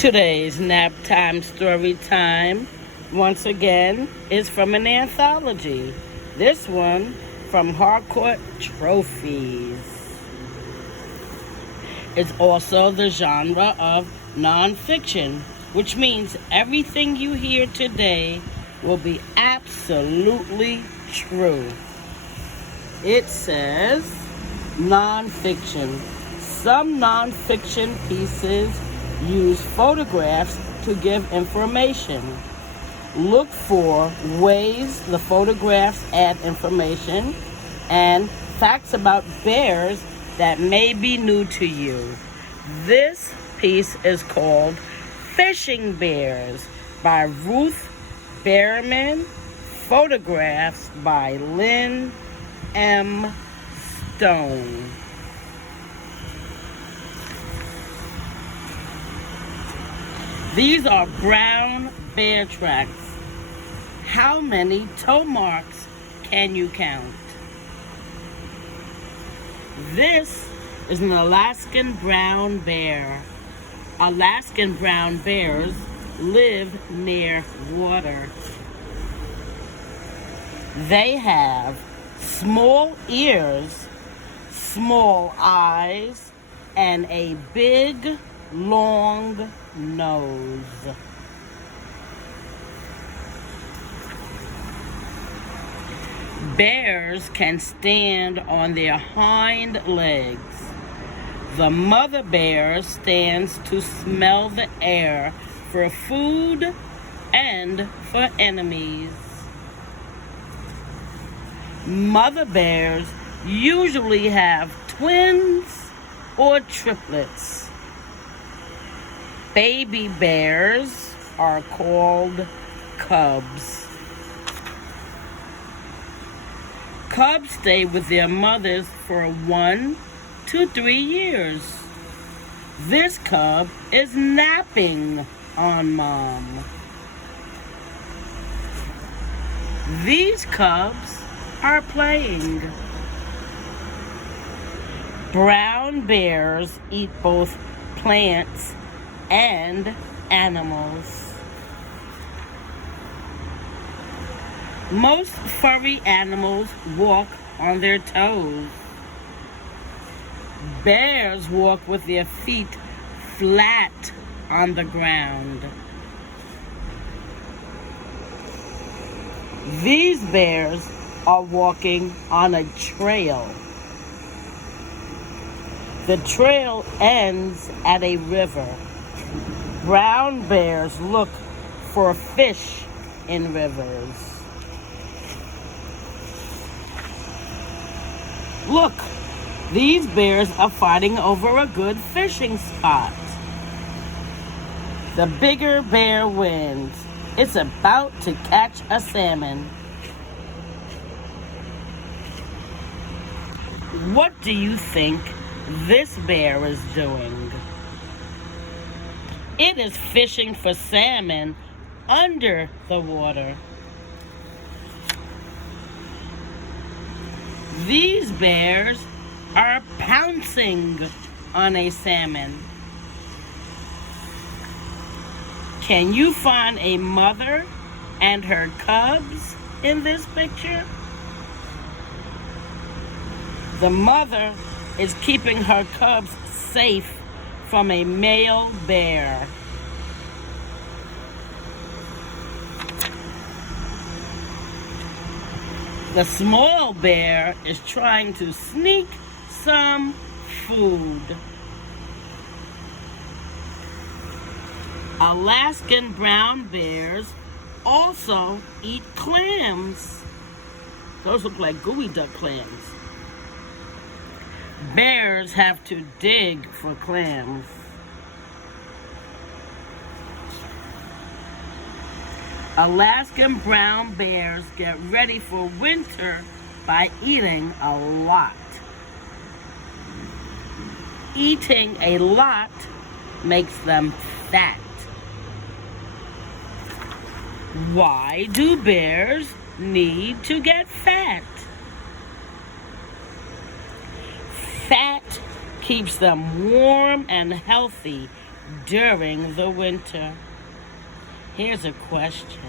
Today's nap time story time, once again, is from an anthology. This one from Harcourt Trophies. It's also the genre of nonfiction, which means everything you hear today will be absolutely true. It says nonfiction. Some nonfiction pieces use photographs to give information. Look for ways the photographs add information and facts about bears that may be new to you. This piece is called Fishing Bears by Ruth Behrman, photographs by Lynn M. Stone. These are brown bear tracks. How many toe marks can you count? This is an Alaskan brown bear. Alaskan brown bears live near water. They have small ears, small eyes, and a big, long nose. Bears can stand on their hind legs. The mother bear stands to smell the air for food and for enemies. Mother bears usually have twins or triplets. Baby bears are called cubs. Cubs stay with their mothers for 1 to 3 years. This cub is napping on mom. These cubs are playing. Brown bears eat both plants and animals. Most furry animals walk on their toes. Bears walk with their feet flat on the ground. These bears are walking on a trail. The trail ends at a river. Brown bears look for fish in rivers. Look, these bears are fighting over a good fishing spot. The bigger bear wins. It's about to catch a salmon. What do you think this bear is doing? It is fishing for salmon under the water. These bears are pouncing on a salmon. Can you find a mother and her cubs in this picture? The mother is keeping her cubs safe from a male bear. The small bear is trying to sneak some food. Alaskan brown bears also eat clams. Those look like gooey duck clams. Bears have to dig for clams. Alaskan brown bears get ready for winter by eating a lot. Eating a lot makes them fat. Why do bears need to get fat? Fat keeps them warm and healthy during the winter. Here's a question.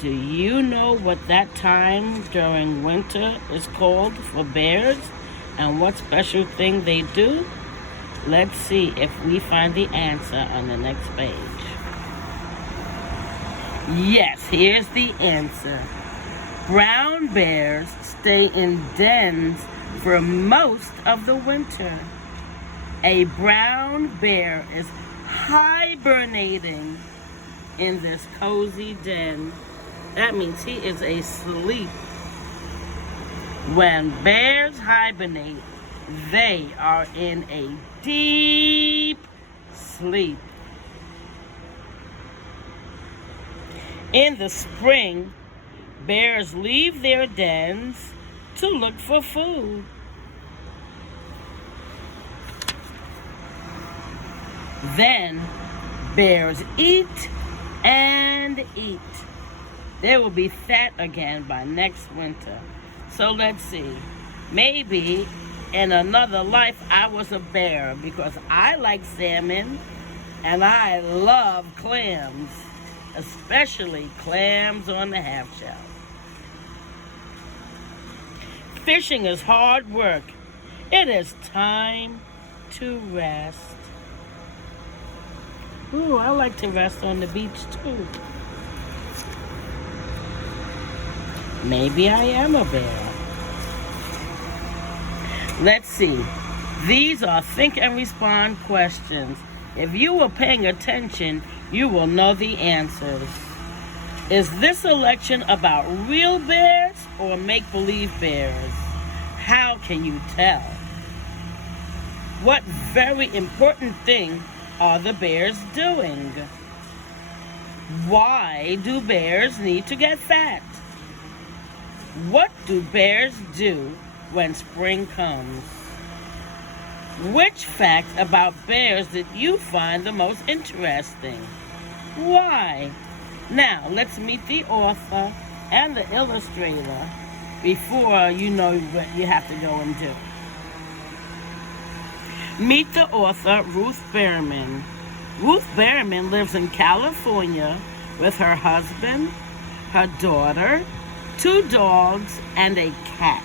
Do you know what that time during winter is called for bears and what special thing they do? Let's see if we find the answer on the next page. Yes, here's the answer. Brown bears stay in dens for most of the winter. A brown bear is hibernating in this cozy den. That means he is asleep. When bears hibernate, they are in a deep sleep. In the spring, bears leave their dens to look for food. Then bears eat and eat. They will be fat again by next winter. So let's see. Maybe in another life I was a bear because I like salmon and I love clams, especially clams on the half shell. Fishing is hard work. It is time to rest. Ooh, I like to rest on the beach too. Maybe I am a bear. Let's see. These are think and respond questions. If you were paying attention, you will know the answers. Is this election about real bears or make-believe bears? How can you tell? What very important thing are the bears doing? Why do bears need to get fat? What do bears do when spring comes? Which fact about bears did you find the most interesting? Why? Now, let's meet the author and the illustrator before you know what you have to go and do. Meet the author, Ruth Behrman. Ruth Behrman lives in California with her husband, her daughter, 2 dogs, and a cat.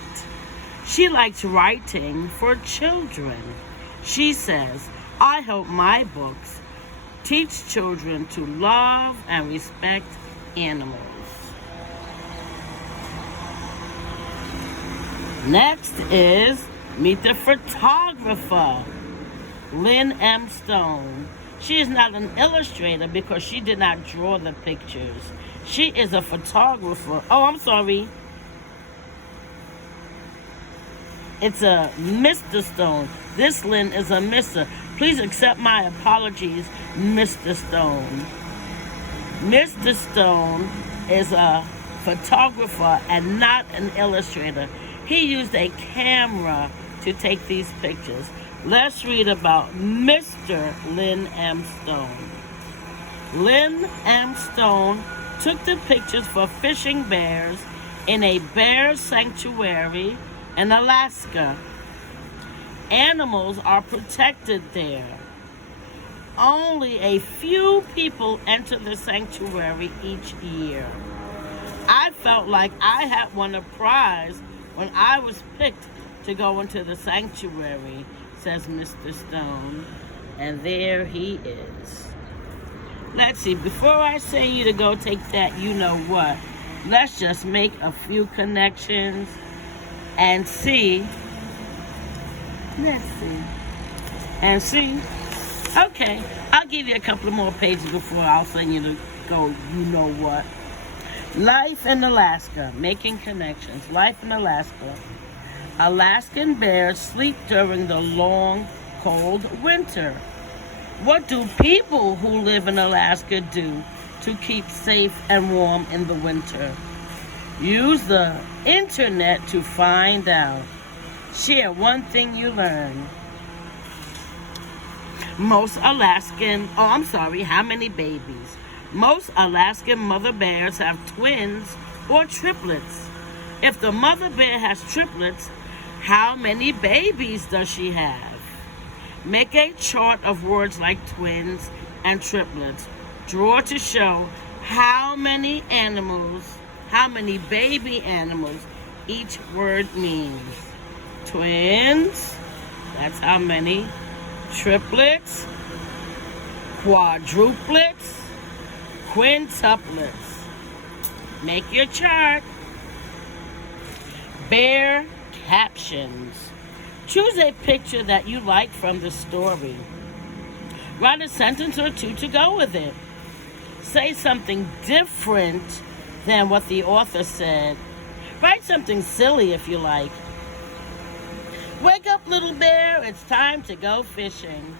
She likes writing for children. She says, I hope my books teach children to love and respect animals. Next is meet the photographer, Lynn M. Stone. She is not an illustrator because she did not draw the pictures. She is a photographer. Oh, I'm sorry. It's a Mr. Stone. This Lynn is a Mr. Please accept my apologies, Mr. Stone. Mr. Stone is a photographer and not an illustrator. He used a camera to take these pictures. Let's read about Mr. Lynn M. Stone. Lynn M. Stone took the pictures for fishing bears in a bear sanctuary in Alaska. Animals are protected there. Only a few people enter the sanctuary each year. I felt like I had won a prize when I was picked to go into the sanctuary, says Mr. Stone. And there he is. Let's see, before I say you to go take that you know what, let's just make a few connections and see. Let's see. And see. Okay, I'll give you a couple of more pages before I'll send you to go you know what. Life in Alaska, making connections. Life in Alaska. Alaskan bears sleep during the long, cold winter. What do people who live in Alaska do to keep safe and warm in the winter? Use the internet to find out. Share one thing you learn. How many babies? Most Alaskan mother bears have twins or triplets. If the mother bear has triplets, how many babies does she have? Make a chart of words like twins and triplets. Draw to show how many baby animals each word means. Twins, that's how many. Triplets, quadruplets, quintuplets. Make your chart. Bear captions. Choose a picture that you like from the story. Write a sentence or two to go with it. Say something different than what the author said. Write something silly if you like. Wake up, little bear. It's time to go fishing.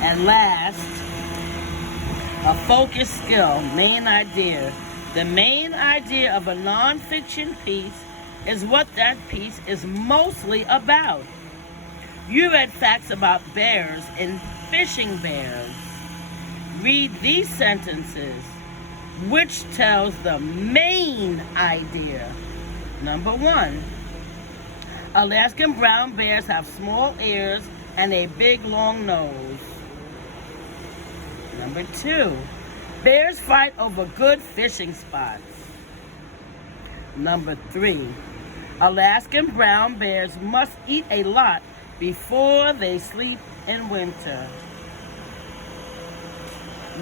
And last, a focus skill, main idea. The main idea of a nonfiction piece is what that piece is mostly about. You read facts about bears in Fishing Bears. Read these sentences. Which tells the main idea. Number 1, Alaskan brown bears have small ears and a big long nose. Number 2, bears fight over good fishing spots. Number 3, Alaskan brown bears must eat a lot before they sleep in winter.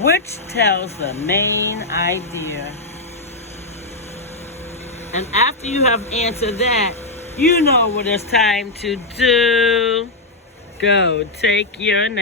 Which tells the main idea. And after you have answered that, you know what it's time to do. Go take your nap.